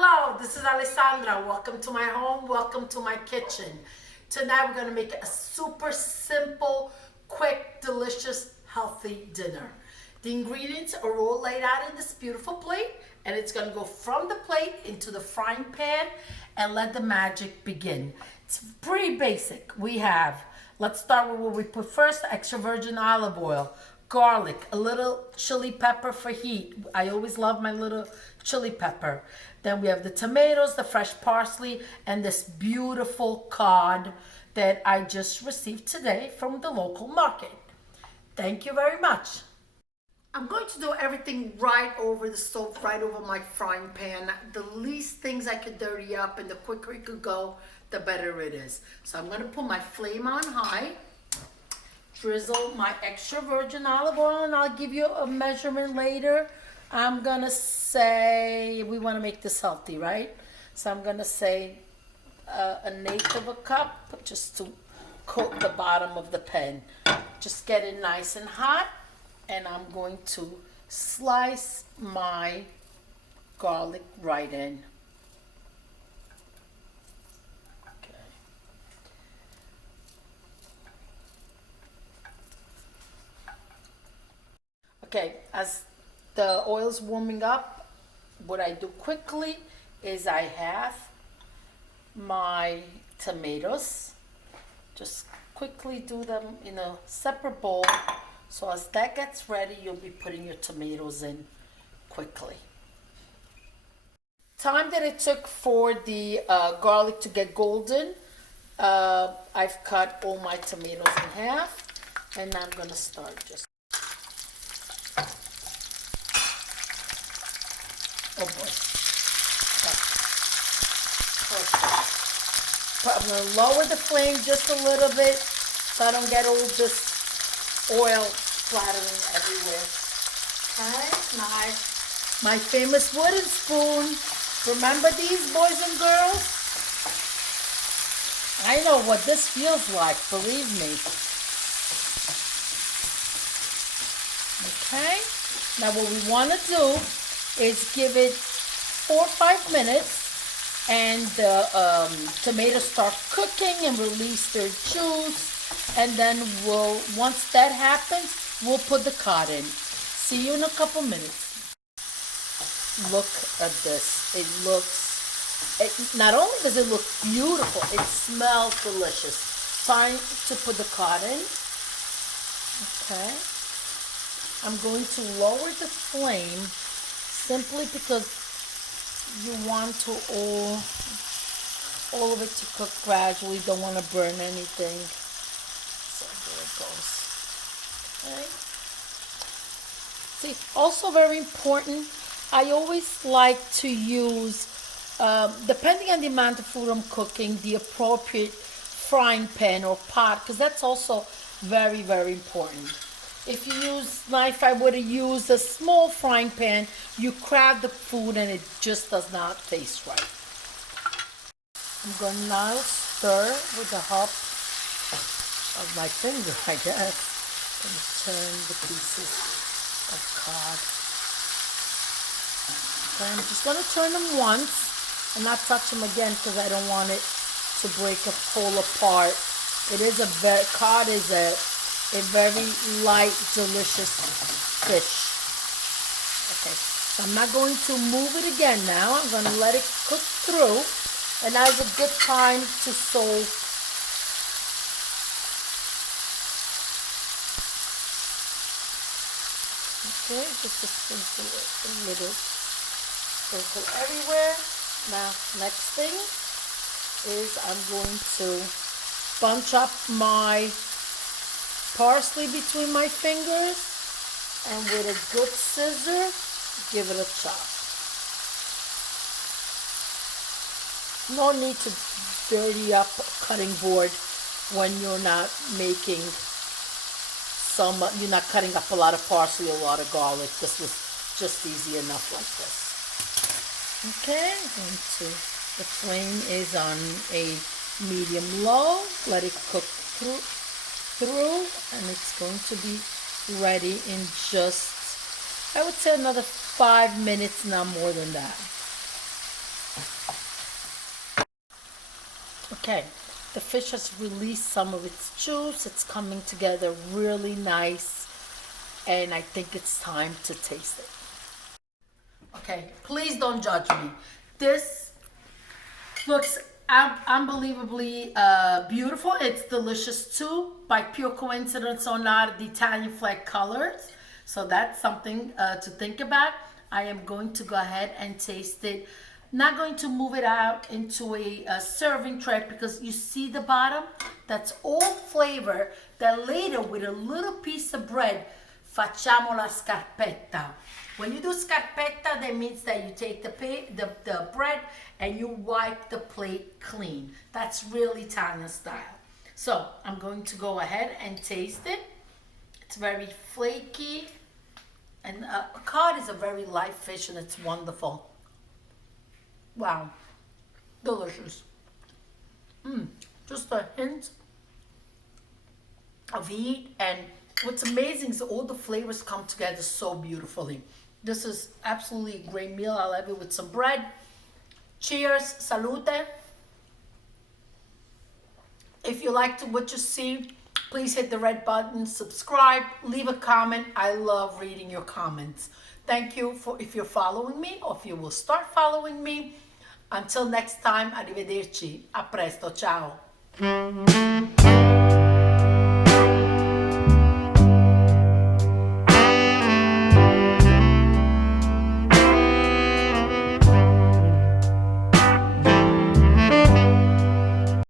Hello, this is Alessandra. Welcome to my home. Welcome to my kitchen. Tonight we're going to make a super simple, quick, delicious, healthy dinner. The ingredients are all laid out in this beautiful plate, and it's going to go from the plate into the frying pan and let the magic begin. It's pretty basic. Let's start with what we put first: extra virgin olive oil, garlic, a little chili pepper for heat. I always love my little chili pepper. Then we have the tomatoes, the fresh parsley, and this beautiful cod that I just received today from the local market. Thank you very much. I'm going to do everything right over the stove, right over my frying pan. The least things I could dirty up and the quicker it could go, the better it is. So I'm going to put my flame on high, drizzle my extra virgin olive oil, and I'll give you a measurement later. I'm going to say, we want to make this healthy, right? So I'm going to say an eighth of a cup just to coat the bottom of the pan. Just get it nice and hot. And I'm going to slice my garlic right in. Okay, as the oil's warming up, what I do quickly is I have my tomatoes. Just quickly do them in a separate bowl. So as that gets ready, you'll be putting your tomatoes in quickly. Time that it took for the garlic to get golden, I've cut all my tomatoes in half, and I'm gonna start just. Oh boy. Perfect. I'm gonna lower the flame just a little bit so I don't get all this oil splattering everywhere. Okay, my famous wooden spoon. Remember these, boys and girls? I know what this feels like, believe me. Okay, now what we want to do is give it 4 or 5 minutes, and the tomatoes start cooking and release their juice, and then once that happens, we'll put the cod in. See you in a couple minutes. Look at this. Not only does it look beautiful, it smells delicious. Time to put the cod in. Okay. I'm going to lower the flame simply because you want to all of it to cook gradually. Don't want to burn anything. So there it goes. Okay. See, also very important, I always like to use, depending on the amount of food I'm cooking, the appropriate frying pan or pot, because that's also very, very important. If you use knife, I would have used a small frying pan. You crack the food and it just does not taste right. I'm going to now stir with the help of my finger, I guess. I'm going to turn the pieces of cod. Okay, I'm just going to turn them once and not touch them again because I don't want it to break or fall apart. Cod is a very light, delicious fish. Okay, so I'm not going to move it again now. I'm going to let it cook through, and now's a good time to soak. Okay, just a sprinkle, a little sprinkle everywhere. Now, next thing is I'm going to bunch up my parsley between my fingers, and with a good scissor, give it a chop. No need to dirty up a cutting board when you're not you're not cutting up a lot of parsley, a lot of garlic. This was just easy enough like this. Okay, the flame is on a medium-low. Let it cook through, and it's going to be ready in just, I would say, another 5 minutes, not more than that. Okay, the fish has released some of its juice. It's coming together really nice, and I think it's time to taste it. Okay, please don't judge me. This looks unbelievably beautiful. It's delicious too. By pure coincidence or not, the Italian flag colors. So that's something to think about. I am going to go ahead and taste it. Not going to move it out into a serving tray because you see the bottom? That's all flavor that later with a little piece of bread, facciamo la scarpetta. When you do scarpetta, that means that you take the bread and you wipe the plate clean. That's really Italian style. So I'm going to go ahead and taste it. It's very flaky. And cod is a very light fish and it's wonderful. Wow, delicious. Just a hint of heat, and what's amazing is all the flavors come together so beautifully. This is absolutely a great meal. I'll have it with some bread. Cheers, salute. If you liked what you see, please hit the red button, subscribe, leave a comment. I love reading your comments. Thank you for if you're following me or if you will start following me. Until next time, arrivederci. A presto, ciao.